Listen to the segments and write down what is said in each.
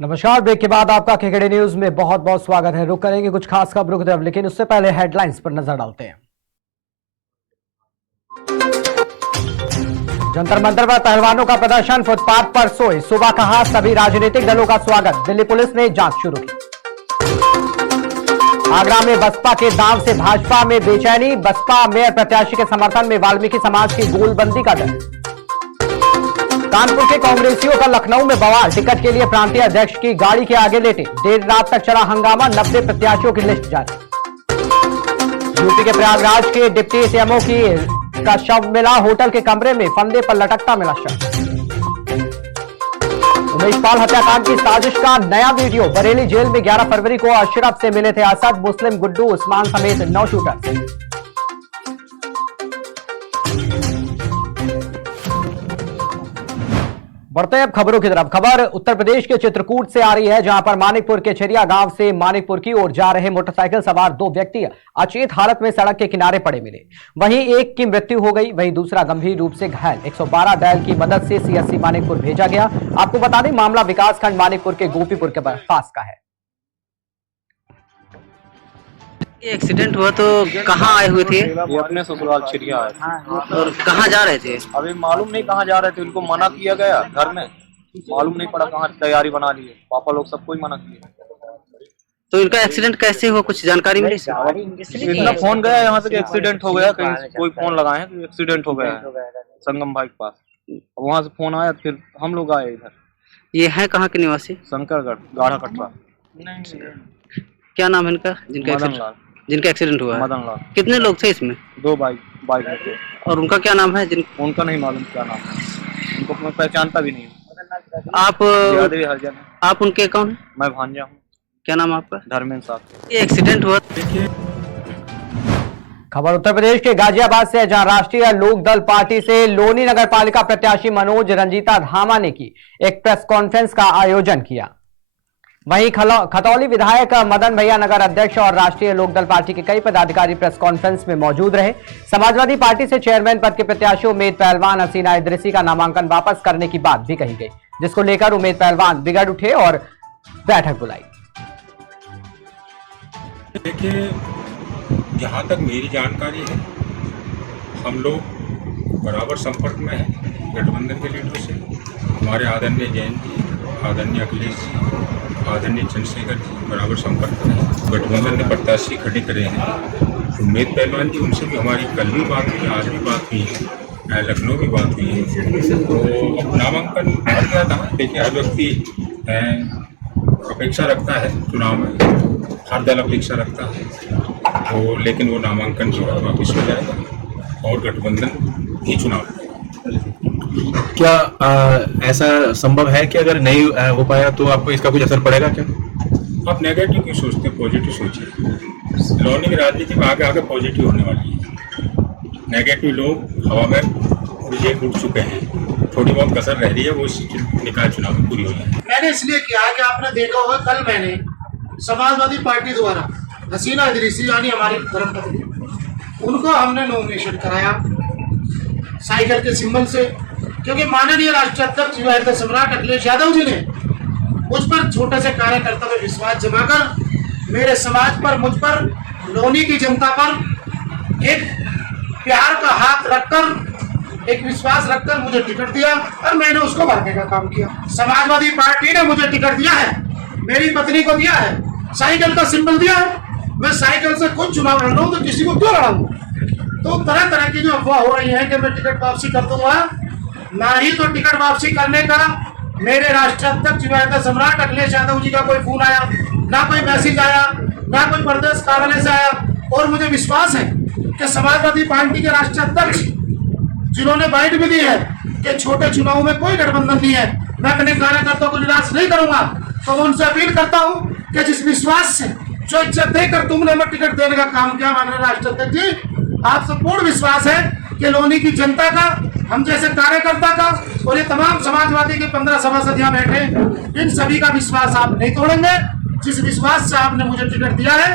नमस्कार। ब्रेक के बाद आपका केकेडी न्यूज में बहुत बहुत स्वागत है। रुक करेंगे कुछ खास खबरों की तरफ, लेकिन उससे पहले हेडलाइंस पर नजर डालते हैं। जंतर मंतर पर पहलवानों का प्रदर्शन, फुटपाथ पर सोए, सुबह कहा सभी राजनीतिक दलों का स्वागत, दिल्ली पुलिस ने जांच शुरू की। आगरा में बसपा के दांव से भाजपा में बेचैनी, बसपा मेयर प्रत्याशी के समर्थन में वाल्मीकि समाज की गोलबंदी का डर। कानपुर के कांग्रेसियों का लखनऊ में बवाल, टिकट के लिए प्रांतीय अध्यक्ष की गाड़ी के आगे लेटे, देर रात तक चला हंगामा, 90 प्रत्याशियों की लिस्ट जारी। यूपी के प्रयागराज के डिप्टी सीएमओ का शव मिला होटल के कमरे में, फंदे पर लटकता मिला शव। उमेश पाल हत्याकांड की साजिश का नया वीडियो, बरेली जेल में 11 फरवरी को अशरफ से मिले थे असद, मुस्लिम गुड्डू उस्मान समेत 9 शूटर। बढ़ते हैं अब खबरों की तरफ। खबर उत्तर प्रदेश के चित्रकूट से आ रही है, जहां पर मानिकपुर के छरिया गांव से मानिकपुर की ओर जा रहे मोटरसाइकिल सवार 2 व्यक्ति अचेत हालत में सड़क के किनारे पड़े मिले। वहीं एक की मृत्यु हो गई, वहीं दूसरा गंभीर रूप से घायल। 112 डायल की मदद से सीएससी मानिकपुर भेजा गया। आपको बता दें, मामला विकासखंड मानिकपुर के गोपीपुर के पास का है। ये एक्सीडेंट हुआ तो कहाँ आए हुए थे? ये अपने ससुराल छिरिया आए। और कहाँ जा रहे थे? अभी मालूम नहीं कहाँ जा रहे थे, उनको मना किया गया घर में, मालूम नहीं पड़ा कहाँ तैयारी बना ली है, पापा लोग सबको ही मना किया। तो इनका एक्सीडेंट कैसे हुआ, कुछ जानकारी मिली? इतना फोन गया यहाँ से एक्सीडेंट हो गया, कहीं कोई फोन लगाए हैं कि एक्सीडेंट हो गया है संगम भाई के पास। वहाँ से फोन आया, फिर हम लोग आए इधर। ये है कहाँ के निवासी? शंकरगढ़, गाढ़ा कटरा। क्या नाम है इनका जिनका एक्सीडेंट हुआ है? मदन लाल। कितने लोग थे इसमें? 2 बाइक में थे। और उनका क्या नाम है? उनका नहीं मालूम क्या नाम है, उनको मैं पहचानता भी नहीं हूँ। आप उनके कौन है? मैं भांजा हूँ। क्या नाम आपका? धर्मेंद्र साहब। ये एक्सीडेंट हुआ। खबर उत्तर प्रदेश के गाजियाबाद से है, जहां राष्ट्रीय लोक दल पार्टी से लोनी नगर पालिका प्रत्याशी मनोज रंजीता धामा ने की एक प्रेस कॉन्फ्रेंस का आयोजन किया। वहीं खतौली विधायक मदन भैया नगर अध्यक्ष और राष्ट्रीय लोकदल पार्टी के कई पदाधिकारी प्रेस कॉन्फ्रेंस में मौजूद रहे। समाजवादी पार्टी से चेयरमैन पद के प्रत्याशी उमेद पहलवान हसीना इदरीसी का नामांकन वापस करने की बात भी कही गई, जिसको लेकर उमेद पहलवान बिगड़ उठे और बैठक बुलाई। देखिए, जहाँ तक मेरी जानकारी है, हम लोग बराबर संपर्क में हैं गठबंधन के लीडरों से। हमारे आदरणीय जैन जी, आदरणीय अखिलेश जी, आदरणीय चंद्रशेखर जी बराबर संपर्क में हैं। गठबंधन ने प्रत्याशी खड़े करे हैं। उमेद पहलवान जी, उनसे भी हमारी कल भी बात हुई, आज भी बात हुई है, लखनऊ भी बात हुई है। तो नामांकन कर गया था। देखिए, हर व्यक्ति अपेक्षा रखता है चुनाव में, हर दल अपेक्षा रखता है, तो लेकिन वो नामांकन जो है वापस हो जाएगा और गठबंधन ही चुनाव। क्या ऐसा संभव है कि अगर नहीं हो पाया तो आपको इसका कुछ असर पड़ेगा क्या? आप नेगेटिव क्यों सोचते हैं, पॉजिटिव सोचिए। लौनी की राजनीति में आगे आगे पॉजिटिव होने वाली है। नेगेटिव लोग हवा में विजय उठ चुके हैं, थोड़ी बहुत कसर रह रही है, वो निकाय चुनाव में पूरी हो जाए। मैंने इसलिए किया कि आपने देखा होगा, कल मैंने समाजवादी पार्टी द्वारा हसीना इदरीसी यानी हमारी धर्मपत्नी, उनको हमने नॉमिनेशन कराया साइकिल के सिंबल से, क्योंकि माननीय राष्ट्रीय अध्यक्ष युवा सम्राट अखिलेश यादव जी ने मुझ पर छोटे से कार्यकर्ता में विश्वास जमाकर, मेरे समाज पर, मुझ पर, लोनी की जनता पर एक प्यार का हाथ रखकर, एक विश्वास रखकर मुझे टिकट दिया और मैंने उसको भरने का काम किया। समाजवादी पार्टी ने मुझे टिकट दिया है, मेरी पत्नी को दिया है, साइकिल का सिंबल दिया है। मैं साइकिल से खुद चुनाव लड़ रहा हूँ तो किसी को क्यों लड़ाऊंगा? तो तरह तरह की जो अफवाह हो रही है कि मैं टिकट वापसी कर दूंगा, ना ही तो टिकट वापसी करने का मेरे राष्ट्रीय अध्यक्ष युवा सम्राट अखिलेश यादव जी का कोई फोन आया, ना कोई मैसेज आया, ना कोई प्रदेश कार्यालय से आया। और मुझे विश्वास है कि समाजवादी पार्टी के राष्ट्रीय अध्यक्ष जिन्होंने बाइट भी दी है कि छोटे चुनाव में कोई गठबंधन नहीं है, मैं अपने कार्यकर्ताओं को निराश नहीं करूंगा। तो मैं उनसे अपील करता हूं कि जिस विश्वास से, जो इज्जत देकर तुमने हमें टिकट देने का काम किया, माननीय राष्ट्रीय अध्यक्ष जी, आपसे पूर्ण विश्वास है कि लोनी की जनता का, हम जैसे कार्यकर्ता का और ये तमाम समाजवादी के 15 सभासद यहाँ बैठे, इन सभी का विश्वास आप नहीं तोड़ेंगे। जिस विश्वास से आपने मुझे टिकट दिया है,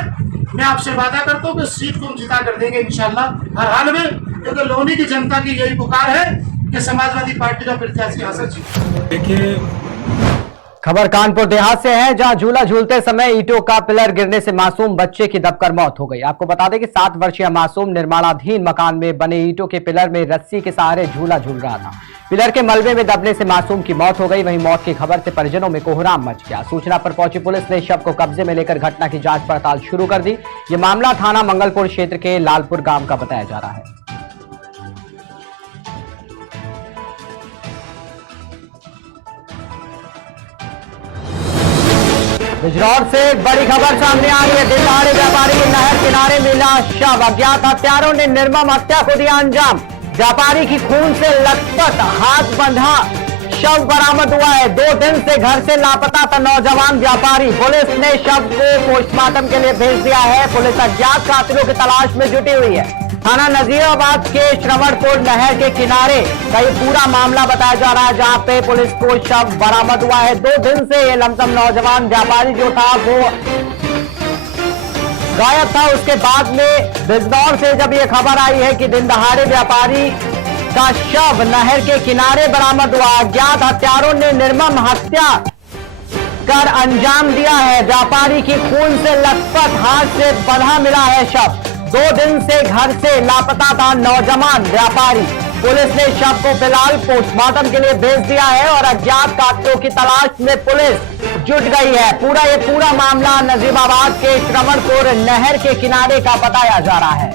मैं आपसे वादा करता हूँ कि सीट को हम जिता कर देंगे इंशाल्लाह हर हाल में, क्योंकि लोनी की जनता की यही पुकार है कि समाजवादी पार्टी का प्रत्याशी हासिल। देखिए, खबर कानपुर देहात से है, जहां झूला झूलते समय ईंटों का पिलर गिरने से मासूम बच्चे की दबकर मौत हो गई। आपको बता दें कि 7 वर्षीय मासूम निर्माणाधीन मकान में बने ईंटों के पिलर में रस्सी के सहारे झूला झूल रहा था। पिलर के मलबे में दबने से मासूम की मौत हो गई। वहीं मौत की खबर से परिजनों में कोहराम मच गया। सूचना पर पहुंची पुलिस ने शव को कब्जे में लेकर घटना की जांच पड़ताल शुरू कर दी। ये मामला थाना मंगलपुर क्षेत्र के लालपुर गांव का बताया जा रहा है। बिजनौर से एक बड़ी खबर सामने आ रही है। दिनदहाड़े व्यापारी की नहर किनारे मिला शव। अज्ञात हत्यारों ने निर्मम हत्या को दिया अंजाम। व्यापारी की खून से लथपथ हाथ बंधा शव बरामद हुआ है। 2 दिन से घर से लापता था नौजवान व्यापारी। पुलिस ने शव को पोस्टमार्टम के लिए भेज दिया है। पुलिस अज्ञात कातिलों की तलाश में जुटी हुई है। थाना नजीराबाद के श्रवणपुर नहर के किनारे का ये पूरा मामला बताया जा रहा है, जहां पे पुलिस को शव बरामद हुआ है। 2 दिन से ये लमसम नौजवान व्यापारी जो था वो गायब था। उसके बाद में बिजनौर से जब ये खबर आई है कि दिनदहाड़े व्यापारी का शव नहर के किनारे बरामद हुआ, अज्ञात हत्यारों ने निर्मम हत्या कर अंजाम दिया है। व्यापारी की खून से लथपथ हाथ से बंधा मिला है शव। 2 दिन से घर से लापता था नौजवान व्यापारी। पुलिस ने शव को फिलहाल पोस्टमार्टम के लिए भेज दिया है और अज्ञात कातिलों की तलाश में पुलिस जुट गई है। ये पूरा मामला नजीबाबाद के श्रवणपुर नहर के किनारे का बताया जा रहा है।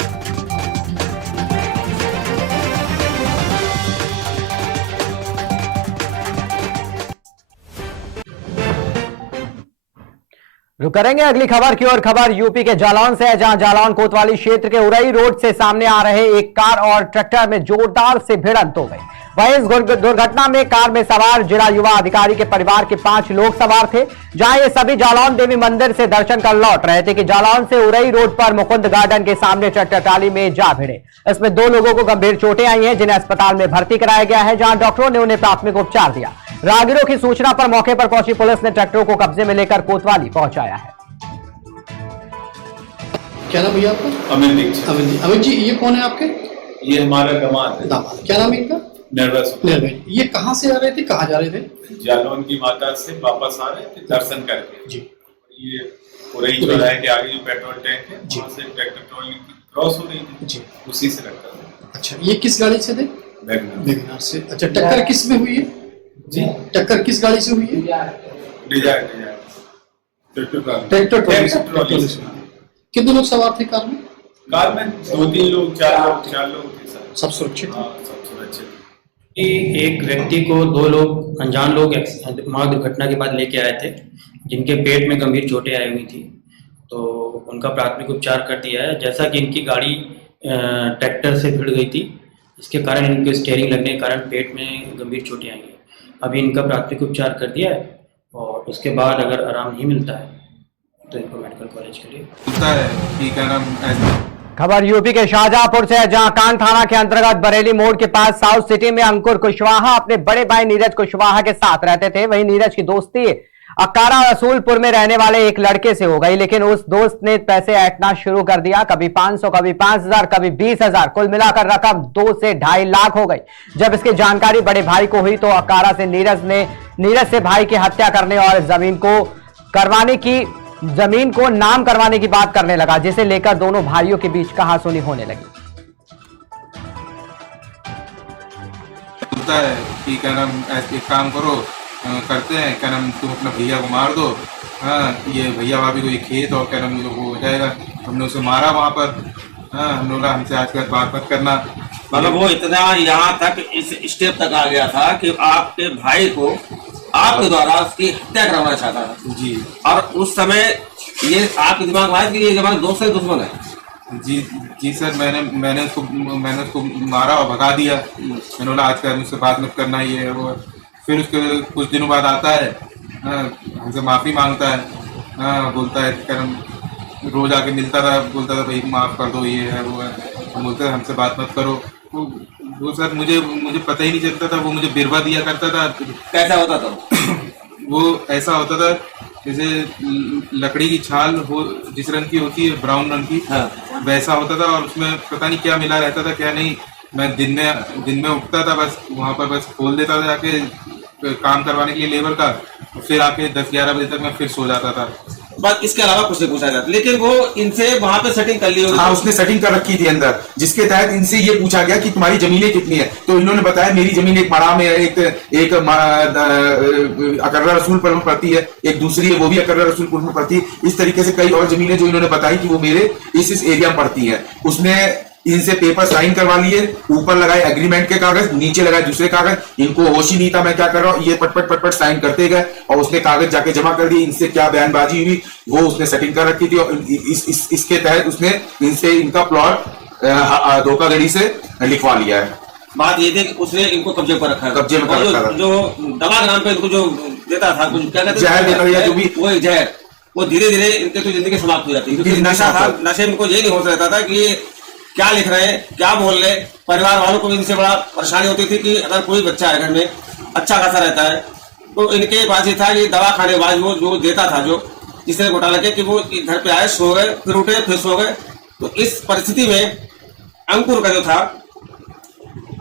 रुक करेंगे अगली खबर की ओर। खबर यूपी के जालौन से है, जहां जालौन कोतवाली क्षेत्र के उरई रोड से सामने आ रहे एक कार और ट्रैक्टर में जोरदार से भिड़ंत हो गई। वहीं इस दुर्घटना में कार में सवार जिला युवा अधिकारी के परिवार के 5 लोग सवार थे, जहां ये सभी जालौन देवी मंदिर से दर्शन कर लौट रहे थे कि जालौन से उरई रोड पर मुकुंद गार्डन के सामने ट्रैक्टर ट्राली में जा भिड़े। इसमें 2 लोगों को गंभीर चोटें आई हैं, जिन्हें अस्पताल में भर्ती कराया गया है, जहां डॉक्टरों ने उन्हें प्राथमिक उपचार दिया। राहगीरों की सूचना पर मौके पर पहुंची पुलिस ने ट्रैक्टरों को कब्जे में लेकर कोतवाली पहुंचाया है। क्या नाम भैया आपका? अमित दीक्षित। अमित जी, ये कौन है आपके? ये हमारा दामाद है। दामाद। क्या नाम है इनका? निर्भय। ये कहाँ से आ रहे थे, कहाँ जा रहे थे? जालौन की माता से वापस आ रहे थे दर्शन करके जी। ये उरई चौराहे के आगे जो पेट्रोल टैंक है वहाँ से ट्रैक्टर ट्रॉली क्रॉस हो रही थी जी, उसी से टक्कर हुई। अच्छा, ये किस गाड़ी से थे? वैगनर से। अच्छा, टक्कर किस में हुई है जी? टक्कर किस गाड़ी से हुई है? डिजायर ट्रैक्टर ट्रॉली से। कितने लोग सवार थे कार में? कार में 2-3 लोग, 4 लोग थे सर। सब सुरक्षित? हाँ, सब सुरक्षित। एक व्यक्ति को 2 लोग अनजान लोग मार्ग दुर्घटना के बाद लेके आए थे, जिनके पेट में गंभीर चोटें आई हुई थी, तो उनका प्राथमिक उपचार कर दिया है। जैसा कि इनकी गाड़ी ट्रैक्टर से भिड़ गई थी, इसके कारण इनके स्टीयरिंग लगने के कारण पेट में गंभीर चोटें आई हैं। अभी इनका प्राथमिक उपचार कर दिया है और उसके बाद अगर आराम नहीं मिलता है तो इनको मेडिकल कॉलेज के लिए होता है कि क्या नाम है। खबर यूपी के शाहजहांपुर से है, जहां कान थाना के अंतर्गत बरेली मोड़ के पास साउथ सिटी में अंकुर कुशवाहा अपने बड़े भाई नीरज कुशवाहा के साथ रहते थे। वहीं नीरज की दोस्ती अकारा रसूलपुर में रहने वाले एक लड़के से हो गई, लेकिन उस दोस्त ने पैसे ऐंठना शुरू कर दिया। कभी 500, कभी 5000, कभी 20000, कुल मिलाकर रकम 2 से 2.5 लाख हो गई। जब इसकी जानकारी बड़े भाई को हुई तो अकारा से नीरज से भाई की हत्या करने और जमीन को नाम करवाने की बात करने लगा, जिसे लेकर दोनों भाइयों के बीच कहासुनी होने लगी। होता है कि क्या नाम एक काम करो, करते हैं क्या नाम, तुम अपना भैया को मार दो। हाँ, ये भैया भाभी को ये खेत और क्या नाम वो हो जाएगा। हमने उसे मारा वहाँ पर। हाँ, हम लोग हमसे आजकल बात मत करना। मतलब वो इतना यहाँ तक इस स्टेप तक आ गया था कि आपके भाई को आपके द्वारा उसकी हत्या करवाना चाहता था जी। और उस समय ये आपके दिमाग में आया कि ये हमारे दोस्त से दुश्मन है। जी सर, मैंने उसको मारा और भगा दिया। मैंने बोला आज का मुझसे बात मत करना, ये है वो। फिर उसके कुछ दिनों बाद आता है, हमसे माफ़ी मांगता है। हाँ, बोलता है कि रोज आके मिलता था, बोलता था भाई माफ़ कर दो, ये है वो है। हम बोलते हैं हमसे बात मत करो। वो सर मुझे पता ही नहीं चलता था, वो मुझे बिरवा दिया करता था। कैसा होता था? वो ऐसा होता था जैसे लकड़ी की छाल हो जिस रंग की होती है, ब्राउन रंग की। हाँ। वैसा होता था और उसमें पता नहीं क्या मिला रहता था क्या नहीं। मैं दिन में उठता था, बस वहाँ पर बस खोल देता था जाके, काम करवाने के लिए लेबर का, फिर आके 10-11 बजे तक मैं फिर सो जाता था। बस इसके अलावा कुछ नहीं पूछा जाता, लेकिन वो इनसे वहां पे सेटिंग कर ली होगी। हाँ, उसने सेटिंग कर रखी थी अंदर, जिसके तहत इनसे ये पूछा गया कि तुम्हारी जमीनें कितनी है, तो इन्होंने बताया मेरी जमीन एक मड़ा में है, एक अकर्रा रसूलपुर में पड़ती है, एक दूसरी है वो भी अकर्रा रसूलपुर में पड़ती है। इस तरीके से कई और जमीनें जो इन्होंने बताई कि वो मेरे इस एरिया में पड़ती है। उसने इनसे पेपर साइन करवा लिए, ऊपर लगाए एग्रीमेंट के कागज, नीचे लगाए दूसरे कागज। इनको होश ही नहीं था मैं क्या कर रहा हूँ, ये पट साइन करते गए और उसने कागज जाके जमा कर दिए। इनसे क्या बयानबाजी हुई वो उसने सेटिंग कर रखी थी और इसके तहत उसने इनसे इनका प्लॉट धोखाधड़ी से लिखवा लिया है। बात ये थी कि उसने इनको कब्जे पर रखा है, कब्जे में कर रखा था। जो दवा के नाम पे इनको जो देता था, कुछ क्या कहते हैं, जहर देता था, जो भी वो जहर, वो धीरे धीरे इनके तो जिंदगी समाप्त हो जाती है। क्योंकि नशा था, नशे में इनको यही नहीं हो रहता था कि ये क्या लिख रहे हैं, क्या बोल रहे। परिवार वालों को भी इनसे बड़ा परेशानी होती थी कि अगर कोई बच्चा है घर में अच्छा खासा रहता है तो इनके पास ही था कि दवा खाने बाद वो जो देता था, जो इस तरह घोटाला के कि वो घर पे आए, सो गए, फिर उठे, फिर सो गए। तो इस परिस्थिति में अंकुर का जो था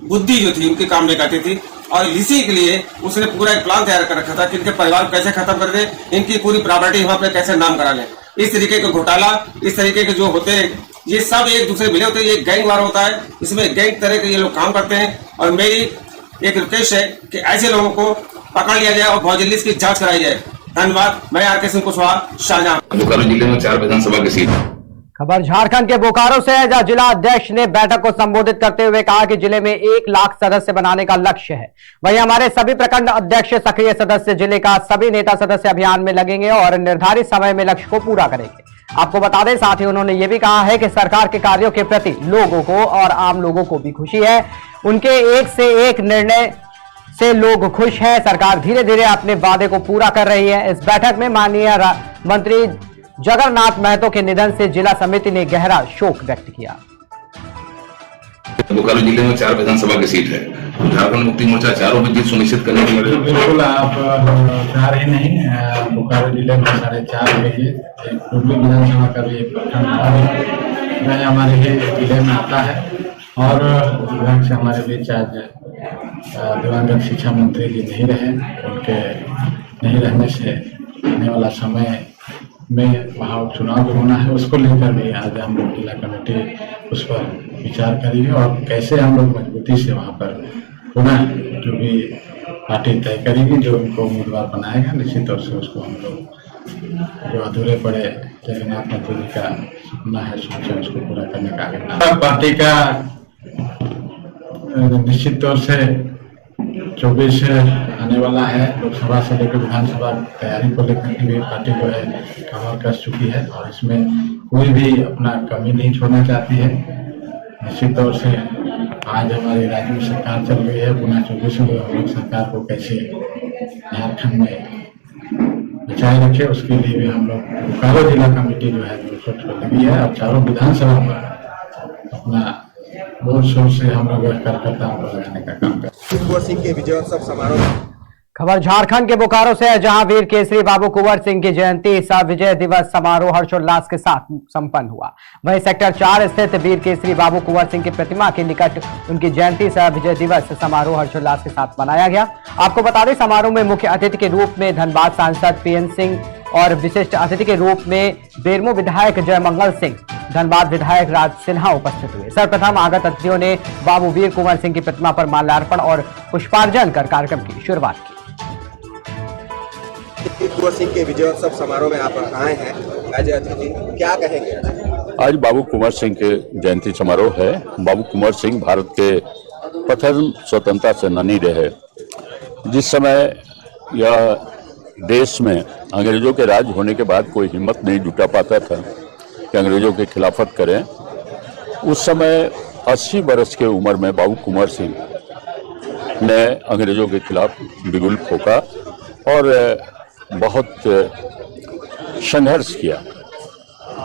बुद्धि जो थी उनकी काम नहीं करती थी और इसी के लिए उसने पूरा एक प्लान तैयार कर रखा था कि इनके परिवार को कैसे खत्म कर दे, इनकी पूरी प्रॉपर्टी वहां पे कैसे नाम करा ले। इस तरीके के घोटाला, इस तरीके के जो होते हैं, ये सब एक दूसरे मिले होते हैं। ये गैंग वार होता है, इसमें गैंग तरह के ये लोग काम करते हैं। और मेरी एक रिक्वेस्ट है कि ऐसे लोगों को पकड़ लिया जाए और बहुत जल्दी इसकी जांच कराई जाए। धन्यवाद। मैं आर के सिंह कुशवाहा, शाहजहां। बोकारो जिले में 4 विधानसभा की सीट। खबर झारखंड के बोकारो से है, जहां जिला अध्यक्ष ने बैठक को संबोधित करते हुए कहा कि जिले में 1 लाख सदस्य बनाने का लक्ष्य है। वहीं हमारे सभी प्रखंड अध्यक्ष, सक्रिय सदस्य, जिले का सभी नेता सदस्य अभियान में लगेंगे और निर्धारित समय में लक्ष्य को पूरा करेंगे। आपको बता दें, साथ ही उन्होंने ये भी कहा है कि सरकार के कार्यों के प्रति लोगों को और आम लोगों को भी खुशी है। उनके एक से एक निर्णय से लोग खुश हैं। सरकार धीरे धीरे अपने वादे को पूरा कर रही है। इस बैठक में माननीय मंत्री जगन्नाथ महतो के निधन से जिला समिति ने गहरा शोक व्यक्त किया। बोकारो जिले में 4 विधानसभा की सीट है। झारखंड मुक्ति मोर्चा चारों में जीत सुनिश्चित करने के लिए बिल्कुल आप 4 ही नहीं, बोकारो जिले में 4.5 है। पूर्वी विधानसभा का भी एक प्रखंड हमारे जिले में आता है और विभाग से हमारे बीच आज दिवंगत शिक्षा मंत्री जी नहीं रहे। उनके नहीं रहने से आने वाला समय में वहाँ चुनाव जो होना है उसको लेकर भी आज हम लोग जिला कमेटी उस पर विचार करेंगे और कैसे हम लोग मजबूती से वहाँ पर पुनः जो भी पार्टी तय करेगी, जो उनको उम्मीदवार बनाएगा, निश्चित तौर से उसको हम लोग जो अधूरे पड़े जगन्नाथ महतो जी का सपना है, सोच है, उसको पूरा करने का आगे पार्टी का निश्चित तौर से 24 आने वाला है। लोकसभा से लेकर विधानसभा तैयारी को लेकर के भी पार्टी जो है कमर कस चुकी है और इसमें कोई भी अपना कमी नहीं छोड़ना चाहती है। निश्चित तौर से आज हमारी राज्य में सरकार चल रही है, पुनः 24 में हम लोग सरकार को कैसे झारखंड में बचाए रखे, उसके लिए भी हम लोग बोकारो जिला कमेटी जो है सोच को लगी है और चारों विधानसभा पर अपना बहुत शोर से हम लोग कार्यकर्ताओं को लगाने का काम करते हैं। कुंवर सिंह के विजयोत्सव समारोह। खबर झारखंड के बोकारो से है, जहां वीर केसरी बाबू कुंवर सिंह की जयंती सह विजय दिवस समारोह हर्षोल्लास के साथ संपन्न हुआ। वहीं सेक्टर 4 स्थित वीर केसरी बाबू कुंवर सिंह की प्रतिमा के निकट उनकी जयंती सह विजय दिवस समारोह हर्षोल्लास के साथ मनाया गया। आपको बता दें, समारोह में मुख्य अतिथि के रूप में धनबाद सांसद पीएन सिंह और विशिष्ट अतिथि के रूप में बेरमो विधायक जयमंगल सिंह, धनबाद विधायक राज सिन्हा उपस्थित हुए। सर्वप्रथम आगत अतिथियों ने बाबू वीर कुंवर सिंह की प्रतिमा पर माल्यार्पण और पुष्पार्जन कर कार्यक्रम की शुरुआत की। कुंवर सिंह के विजयोत्सव समारोह में आप आए हैं एज अतिथि, क्या कहेंगे? आज बाबू कुंवर सिंह के जयंती समारोह है। बाबू कुंवर सिंह भारत के प्रथम स्वतंत्रता सेनानी रहे। जिस समय यह देश में अंग्रेजों के राज होने के बाद कोई हिम्मत नहीं जुटा पाता था कि अंग्रेजों की खिलाफत करें, उस समय 80 वर्ष के उम्र में बाबू कुंवर सिंह ने अंग्रेजों के खिलाफ बिगुल फूंका और बहुत संघर्ष किया।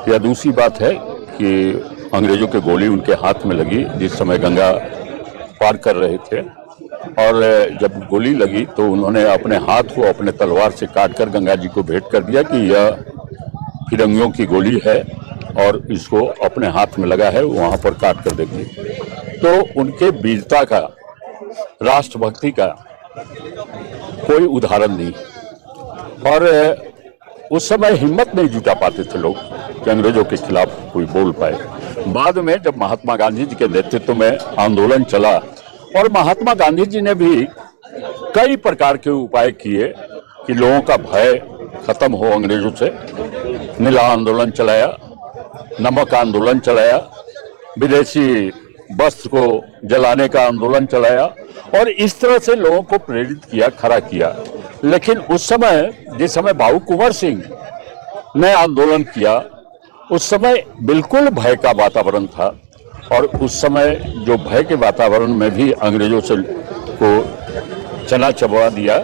यह दूसरी बात है कि अंग्रेजों की गोली उनके हाथ में लगी जिस समय गंगा पार कर रहे थे और जब गोली लगी तो उन्होंने अपने हाथ को अपने तलवार से काटकर गंगा जी को भेंट कर दिया कि यह फिरंगियों की गोली है और इसको अपने हाथ में लगा है, वहाँ पर काट कर देखिए। तो उनके वीरता का, राष्ट्रभक्ति का कोई उदाहरण नहीं। और उस समय हिम्मत नहीं जुटा पाते थे लोग कि अंग्रेजों के खिलाफ कोई बोल पाए। बाद में जब महात्मा गांधी जी के नेतृत्व में आंदोलन चला और महात्मा गांधी जी ने भी कई प्रकार के उपाय किए कि लोगों का भय खत्म हो अंग्रेजों से, नीला आंदोलन चलाया, नमक आंदोलन चलाया, विदेशी वस्त्र को जलाने का आंदोलन चलाया और इस तरह से लोगों को प्रेरित किया, खड़ा किया। लेकिन उस समय जिस समय बाबू कुंवर सिंह ने आंदोलन किया उस समय बिल्कुल भय का वातावरण था और उस समय जो भय के वातावरण में भी अंग्रेजों से को चना चबा दिया,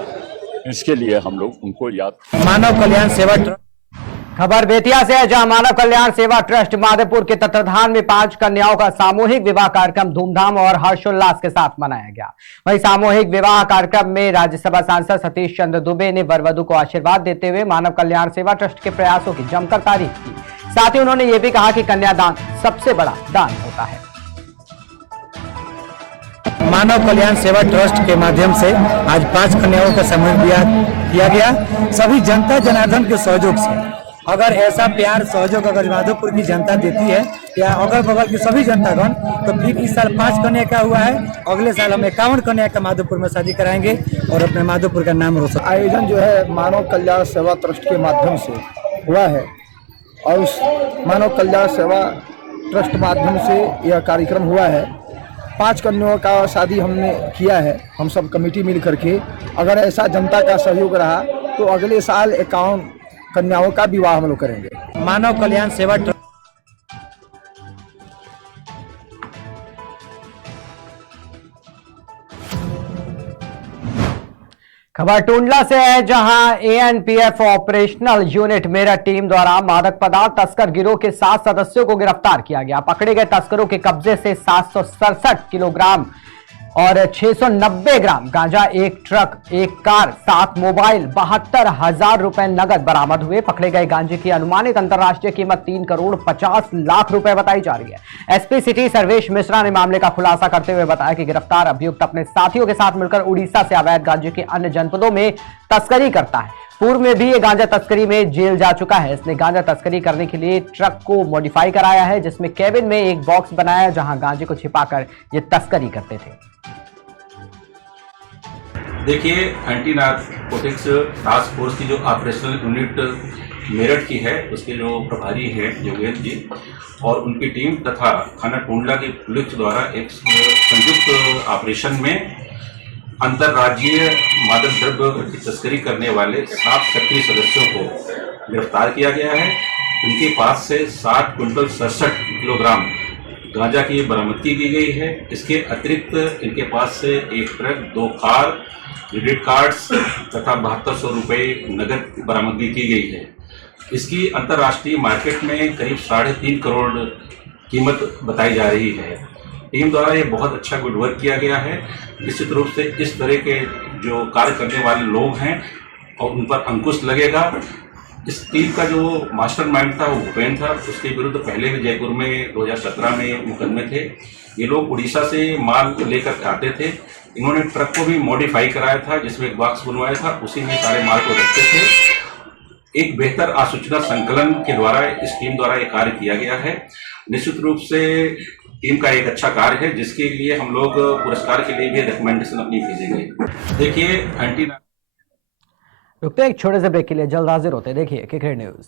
इसके लिए हम लोग उनको याद। मानव कल्याण सेवा खबर बेतिया से है, जहां मानव कल्याण सेवा ट्रस्ट माधोपुर के तत्वाधान में 5 कन्याओं का सामूहिक विवाह कार्यक्रम धूमधाम और हर्षोल्लास के साथ मनाया गया। वहीं सामूहिक विवाह कार्यक्रम में राज्यसभा सांसद सतीश चंद्र दुबे ने वर वधू को आशीर्वाद देते हुए मानव कल्याण सेवा ट्रस्ट के प्रयासों की जमकर तारीफ की। साथ ही उन्होंने ये भी कहा कि कन्यादान सबसे बड़ा दान होता है। मानव कल्याण सेवा ट्रस्ट के माध्यम से आज 5 कन्याओं का सामूहिक विवाह किया गया, सभी जनता जनार्दन के सहयोग से। अगर ऐसा प्यार सहयोग अगर माधोपुर की जनता देती है या अगल बगल की सभी जनतागण, तो फिर इस साल 5 कन्या का हुआ है, अगले साल हम 51 कन्या का माधोपुर में शादी कराएंगे और अपने माधोपुर का नाम रोशन। आयोजन जो है मानव कल्याण सेवा ट्रस्ट के माध्यम से हुआ है और उस मानव कल्याण सेवा ट्रस्ट माध्यम से यह कार्यक्रम हुआ है। 5 कन्याओं का शादी हमने किया है, हम सब कमेटी मिल करके। अगर ऐसा जनता का सहयोग रहा तो अगले साल 51 कन्याओं का विवाह हम लोग करेंगे। मानव कल्याण सेवा खबर टुंडला से है, जहां एएनपीएफ ऑपरेशनल यूनिट मेरठ टीम द्वारा मादक पदार्थ तस्कर गिरोह के 7 सदस्यों को गिरफ्तार किया गया। पकड़े गए तस्करों के कब्जे से 767 किलोग्राम और 690 ग्राम गांजा, 1 ट्रक, 1 कार, 7 मोबाइल, 72,000 रुपए नगद बरामद हुए। पकड़े गए गांजे की अनुमानित अंतर्राष्ट्रीय कीमत 3 करोड़ 50 लाख रुपए बताई जा रही है। एसपी सिटी सर्वेश मिश्रा ने मामले का खुलासा करते हुए बताया कि गिरफ्तार अभियुक्त अपने साथियों के साथ मिलकर उड़ीसा से अवैध गांजे के अन्य जनपदों में तस्करी करता है। पूर्व में भी ये गांजा तस्करी में जेल जा चुका है। इसने गांजा तस्करी करने के लिए ट्रक को मॉडिफाई कराया है, जिसमें केबिन में एक बॉक्स बनाया जहां गांजे को छिपाकर ये तस्करी करते थे। देखिए, एंटी नारकोटिक्स टास्क फोर्स की जो ऑपरेशनल यूनिट मेरठ की है, उसके जो प्रभारी हैं योगेश जी और उनकी टीम तथा थाना टुंडला की पुलिस द्वारा एक संयुक्त ऑपरेशन में अंतर्राज्यीय मादक द्रव्य की तस्करी करने वाले 7 सक्रिय सदस्यों को गिरफ्तार किया गया है। इनके पास से 60 क्विंटल 67 किलोग्राम गांजा की बरामदगी की गई है। इसके अतिरिक्त इनके पास से 1 ट्रक, 2 कार, क्रेडिट कार्ड्स तथा 7200 रुपये नगद बरामदगी की गई है। इसकी अंतर्राष्ट्रीय मार्केट में करीब 3.5 करोड़ कीमत बताई जा रही है। टीम द्वारा ये बहुत अच्छा गुड वर्क किया गया है। निश्चित रूप से इस तरह के जो कार्य करने वाले लोग हैं और उन पर अंकुश लगेगा। इस टीम का जो मास्टरमाइंड था वो भूपेन था, उसके विरुद्ध पहले भी जयपुर में 2017 में मुकदमे थे। ये लोग उड़ीसा से माल लेकर आते थे। इन्होंने ट्रक को भी मॉडिफाई कराया था, जिसमें एक बॉक्स बनवाया था, उसी में सारे माल को रखते थे। एक बेहतर आसूचना संकलन के द्वारा इस टीम द्वारा ये कार्य किया गया है। निश्चित रूप से टीम का एक अच्छा कार्य है, जिसके लिए हम लोग पुरस्कार के लिए भी रिकमेंडेशन अपनी भेजेंगे। देखिए, रुकते हैं एक छोटे से ब्रेक के लिए, जल्द हाजिर होते हैं। देखिए केकेआर न्यूज।